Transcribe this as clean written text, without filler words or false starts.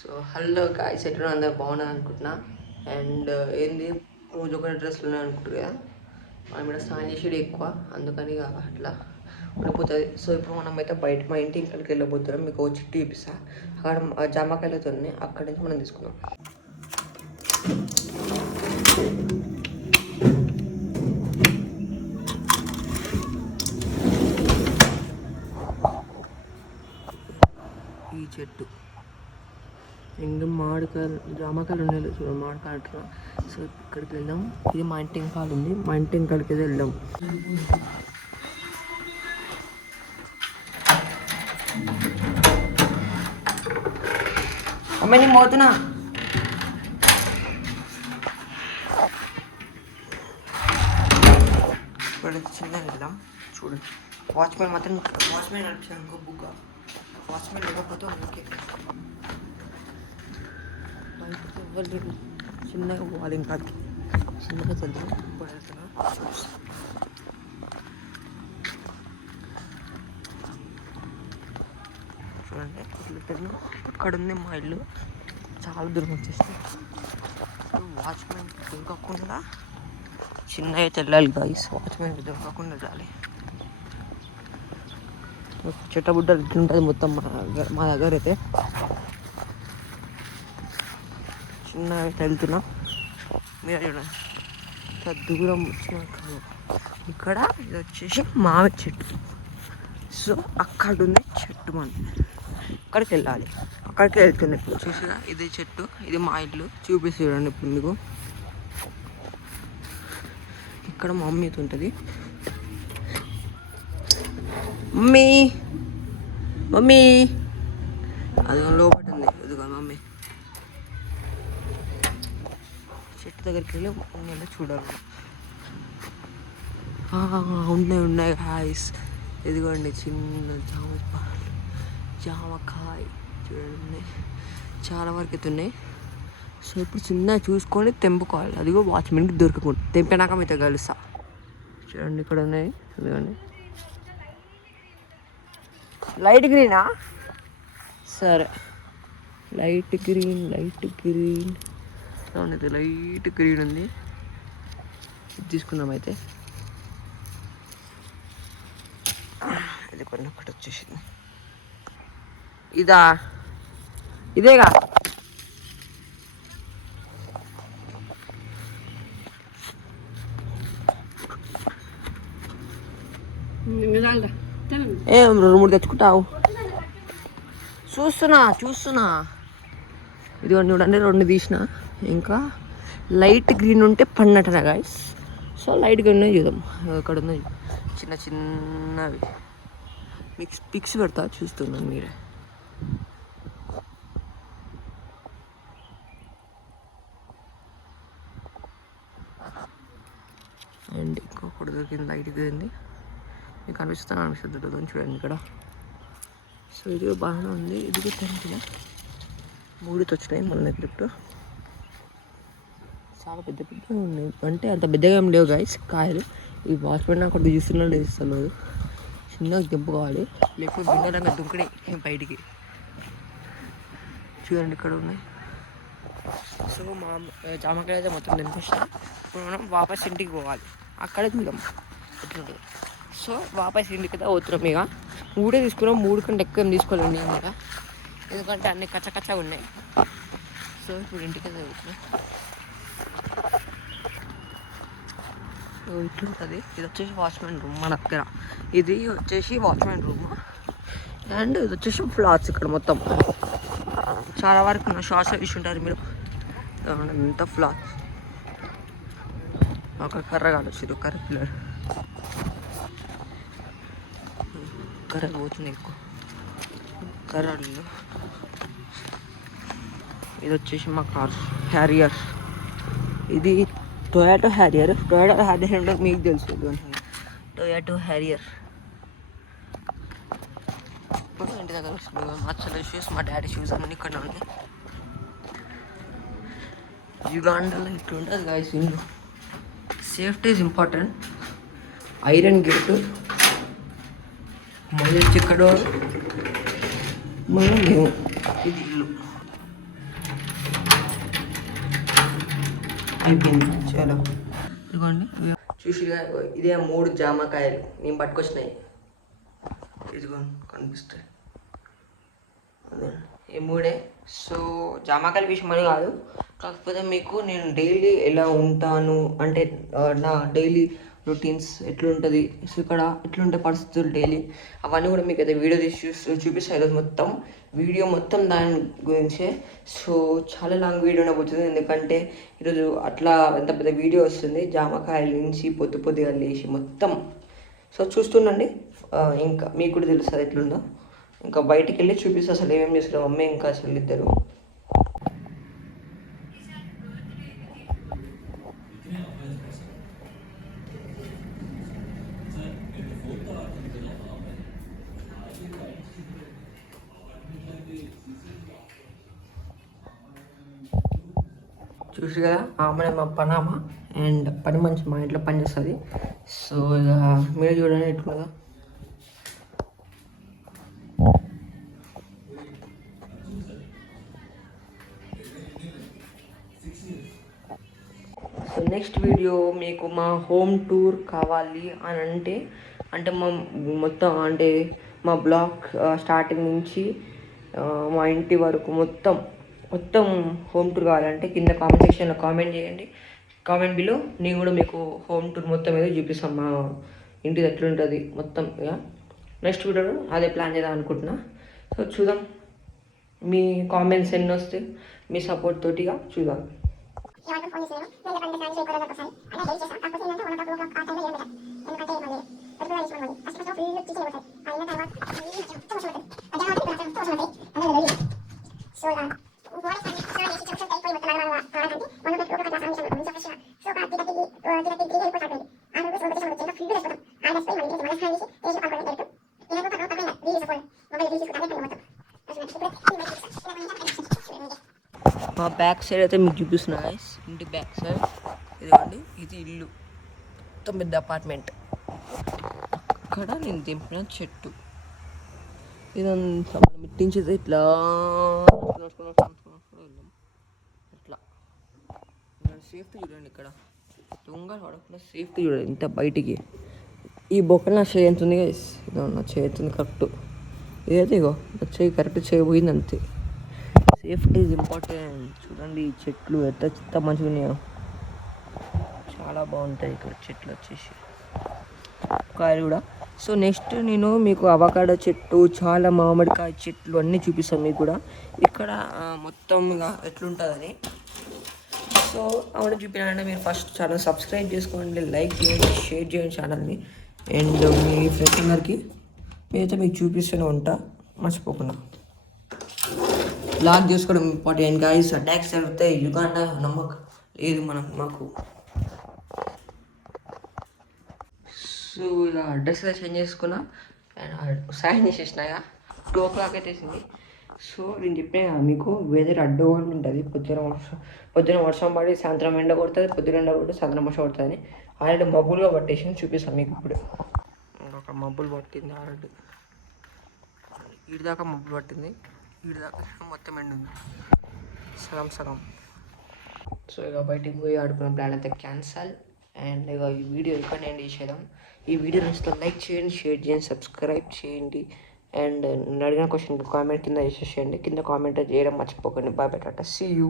So hello guys, ఎట్లా అందరు బాగున్నారు అనుకుంటున్నా. అండ్ ఏంది రోజు ఒక డ్రెస్లు ఉన్నాయి అనుకుంటారు కదా, మనం ఇక్కడ స్నానం చేసేది ఎక్కువ, అందుకని అట్లా ఉండిపోతుంది. సో ఇప్పుడు మనం అయితే బయట మా ఇంటి ఇక్కడికి వెళ్ళబోతున్నాం. మీకు వచ్చి చూపిస్తా, అక్కడ జామకాయలతో ఉన్నాయి, అక్కడి నుంచి మనం తీసుకుందాం. ఈ చెట్టు ఇంకా మామిడికాయలు జామకాయలు ఉన్నాయి చూడ, మామిడికాయ. సో ఇక్కడికి వెళ్దాం. ఇది మా ఇంటి ఇంకాలు ఉంది, మా ఇంటి ఇంకాడికి అయితే వెళ్దాం. అమ్మ నేను పోతున్నా. ఇప్పుడు చిన్నగా వెళ్దాం. చూడండి, వాచ్మెన్ మాత్రం వాచ్మెన్ నడిచాను ఇంకో బుక్. వాచ్మెన్ లేకపోతే ఓకే, ఎవరు చిన్నగా పోవాలి. ఇంకా చిన్నగా చదువు పడుతున్నా. చూడండి అక్కడ ఉంది మా ఇల్లు, చాలా దూరం వచ్చేస్తే. వాచ్మెన్ దొరకకుండా చిన్నగా అయితే వెళ్ళాలి గాయ్స్, వాచ్మెన్ దొరకకుండా వెళ్ళాలి. చెట్టబుడ్డ ఉంటుంది మొత్తం మా దగ్గర అయితే. చిన్నగా అయితే వెళ్తున్నా, మీరు చూడండి ఇంత దూరం వచ్చినాక ఇక్కడ ఇది వచ్చేసి మామిడి చెట్టు. సో అక్కడ ఉంది చెట్టు, మనం అక్కడికి వెళ్ళాలి. అక్కడికి వెళ్తున్నాయి ఇప్పుడు. చూసిగా ఇది చెట్టు, ఇది మా ఇల్లు. చూపిస్తే చూడండి ఇప్పుడు మీకు. ఇక్కడ మా మమ్మీ ఉంటుంది. మమ్మీ మమ్మీ అది లోపల ఉంది, ఇదిగో మమ్మీ. చెట్టు దగ్గరికి వెళ్ళి ఉన్నాయో చూడాలి. ఉన్నాయి హాయ్స్. ఇదిగోండి చిన్న జామకాయ చూడండి, చాలా వరకు అయితే ఉన్నాయి. సో ఇప్పుడు చిన్న చూసుకొని తెంపుకోవాలి. అదిగో వాచ్మెన్కి దొరకకుండా తెంపినాక మీతో కలుస్తా. చూడండి ఇక్కడ ఉన్నాయి, ఇదిగోండి. లైట్ గ్రీనా? సరే, లైట్ గ్రీన్ అవును, ఇది లైట్ గ్రీన్ ఉంది. ఇది తీసుకుందాం అయితే. ఇది కొన్ని ఒకటి వచ్చేసింది. ఇదా? ఇదేగా? ఏం 2-3 తెచ్చుకుంటావు? చూస్తున్నా. ఇదిగోండి చూడండి, 2 తీసిన. ఇంకా లైట్ గ్రీన్ ఉంటే పన్నట్టరా గాయస్. సో లైట్ గ్రీన్ చూద్దాం. ఇక్కడ ఉన్నాయి చిన్నవి. పిక్స్ పెడతా, చూస్తున్నాను మీరే. అండ్ ఇంకొకటి దొరికింది, లైట్ గ్రీన్ది. మీకు అనిపిస్తుంది చూడండి ఇక్కడ. సో ఇది బాగానే ఉంది. ఇది టెంపుల్ 3 వచ్చినాయి మన దగ్గర. చాలా పెద్ద ఉన్నాయి, అంటే అంత పెద్దగా ఏం లేవు గాయస్ కాయలు. ఈ వాచ్మెన్ అక్కడ చూస్తున్నాడు, ఇస్తలేదు. చిన్నగా దింపుకోవాలి, లేకపోతే భిన్నరంగా దుంకడి బయటికి. చూడండి ఇక్కడ ఉన్నాయి. సో మా జామకాయ అయితే మొత్తం దింపేస్తాం. ఇప్పుడు మనం వాపస్ ఇంటికి పోవాలి. అక్కడే చూద్దాం ఎట్లుంటుంది. సో వాపస్ ఇంటికి అయితే పోతున్నాం. ఇక 3 తీసుకున్నాం, 3 కంటే ఎక్కువ ఏం తీసుకోలేండి ఇంకా, ఎందుకంటే అన్ని కచ్చగా ఉన్నాయి. సో ఇప్పుడు ఇంటికి అయితే పోతున్నాం. ఇట్లుంటుంది. ఇది వచ్చేసి వాచ్మెన్ రూమ్ మన దగ్గర. ఇది వచ్చేసి వాచ్మెన్ రూమ్. అండ్ ఇది వచ్చేసి ఫ్లాట్స్. ఇక్కడ మొత్తం చాలా వరకు నా షార్ట్స్ చూసి ఉంటారు మీరు. ఎంత ఫ్లాట్స్. ఒక కర్ర కాదు, కర్ర పిల్లలు కర్ర పోతుంది ఎక్కువ కర్రలు. ఇది వచ్చేసి మా కార్ హ్యారియర్. ఇది టొయాటో హ్యారియర్ అంటే మీకు తెలుసు. టొయాటో హ్యారియర్ ఇంటి దగ్గర మా చెల్లి షూస్, మా డాడీ షూస్ అన్నీ ఇక్కడ ఉన్నాయి. యుగాండాలో ఇట్లా ఉంటుంది గాయస్ ఇల్లు. Safety is important. Iron gate, మళ్ళీ చిక్కడో మనం లేవు. ఇది ఇల్లు. అయిపోయింది. చలో ఇదిగోండి, చూసిగా ఇదే 3 జామకాయలు నేను పట్టుకొచ్చినాయి. ఇదిగోండి కనిపిస్తాయి ఈ 3. సో జామకాయల విషయం అని కాదు, కాకపోతే మీకు నేను డైలీ ఎలా ఉంటాను అంటే నా డైలీ రొటీన్స్ ఎట్లుంటుంది, సో ఇక్కడ ఎట్లుంటాయి పరిస్థితులు డైలీ, అవన్నీ కూడా మీకు అయితే వీడియో తీసి చూపిస్తాను ఈరోజు. మొత్తం వీడియో మొత్తం దాని గురించే. సో చాలా లాంగ్ వీడియో ఉండబోతుంది, ఎందుకంటే ఈరోజు అట్లా ఎంత పెద్ద వీడియో వస్తుంది జామకాయల నుంచి పొద్దుగా లేచి మొత్తం. సో చూస్తుండండి, ఇంకా మీకు కూడా తెలుస్తుంది ఎట్లుందో. ఇంకా బయటికి వెళ్ళి చూపిస్తే అసలు ఏమేమి చేస్తారు మమ్మీ ఇంకా అసలు ఇద్దరు. చూసి కదా ఆమె మా పనామ అండ్ పని మంచి మా ఇంట్లో పని చేస్తుంది. సో ఇక మీరు చూడండి ఎట్లుందా. సో నెక్స్ట్ వీడియో మీకు మా హోమ్ టూర్ కావాలి అని అంటే మా మొత్తం అంటే మా బ్లాగ్ స్టార్టింగ్ నుంచి మా ఇంటి వరకు మొత్తం హోమ్ టూర్ కావాలంటే కింద కామెంట్ సెక్షన్లో కామెంట్ చేయండి. కామెంట్ బిలో నేను కూడా మీకు హోమ్ టూర్ మొత్తం ఏదో చూపిస్తాం, మా ఇంటిది ఎట్లుంటుంది మొత్తం. ఇక నెక్స్ట్ వీడియోలో అదే ప్లాన్ చేద్దాం అనుకుంటున్నా. సో చూద్దాం, మీ కామెంట్స్ ఎన్ని వస్తే మీ సపోర్ట్ తోటిగా చూద్దాం. మా బ్యాక్ సైడ్ అయితే మీకు చూపిస్తున్నా గైస్, ఇంటి బ్యాక్ సైడ్ ఇదిగోండి, ఇది ఇల్లు మొత్తం పెద్ద అపార్ట్మెంట్. అక్కడ నేను తెంపిన చెట్టు ఇదంతా మనం మిట్టించేది ఇట్లా ఇట్లా సేఫ్టీ చూడండి. ఇక్కడ దొంగలు పడకుండా సేఫ్టీ చూడండి. ఇంత బయటికి ఈ బొక్కలు నా చేయి ఎంత ఉంది గైస్, ఇదో నా చేయి అవుతుంది కరెక్ట్. ఇదైతే ఇగో నా చేయి కరెక్ట్ చేయబోయింది అంతే. Safety is important. చూడండి ఈ చెట్లు ఎంత మంచిగా ఉన్నాయో, చాలా బాగుంటాయి ఇక్కడ చెట్లు వచ్చేసి, కాయలు కూడా. సో నెక్స్ట్ నేను మీకు అవకాడో చెట్టు, చాలా మామిడికాయ చెట్లు అన్నీ చూపిస్తాను మీకు కూడా ఇక్కడ మొత్తం ఇక ఎట్లుంటుందని. సో అవన్నీ చూపించాలంటే మీరు ఫస్ట్ ఛానల్ సబ్స్క్రైబ్ చేసుకోండి, లైక్ చేయండి, షేర్ చేయండి ఛానల్ని. అండ్ మీ ఫ్రెండ్స్ అందరికి మీరైతే మీకు చూపిస్తూనే ఉంటా, మర్చిపోకుండా. లాక్ చేసుకోవడం ఇంపార్టెంట్ గైస్. అటాక్స్ జరుగుతాయి యుగాండా, నమ్మకం లేదు మాకు. సో ఇలా అడ్రస్ అయితే చేంజ్ చేసుకున్నా అండ్ సైన్ చేసేసినాయా. 2 o'clock అయితే వేసింది. సో నేను చెప్పిన మీకు వెదర్ అడ్డగోలు ఉంటుంది. పొద్దున వర్షం పడి సాయంత్రం ఎండ కొడుతుంది, పొద్దున ఎండ కొట్టి సాయంత్రం వర్షం పడుతుంది. ఆల్రెడీ మబ్బులుగా పట్టేసి చూపిస్తాను మీకు ఇప్పుడు. ఒక మబ్బులు పట్టింది ఆల్రెడీ, దాకా మబ్బులు పట్టింది, దాకా మొత్తం ఎండ ఉంది సగం. సో ఇక బయటికి పోయి ఆడుకున్న ప్లాన్ అయితే క్యాన్సల్. అండ్ ఇక ఈ వీడియో ఇక్కడ ఎండ్ చేసేద్దాం. ఈ వీడియో నచ్చితే లైక్ చేయండి, షేర్ చేయండి, సబ్స్క్రైబ్ చేయండి. అండ్ నేను అడిగిన క్వశ్చన్ కామెంట్ కింద చేసేసేయండి. కింద కామెంట్ చేయడం మర్చిపోకండి. Bye bye, tata, see you.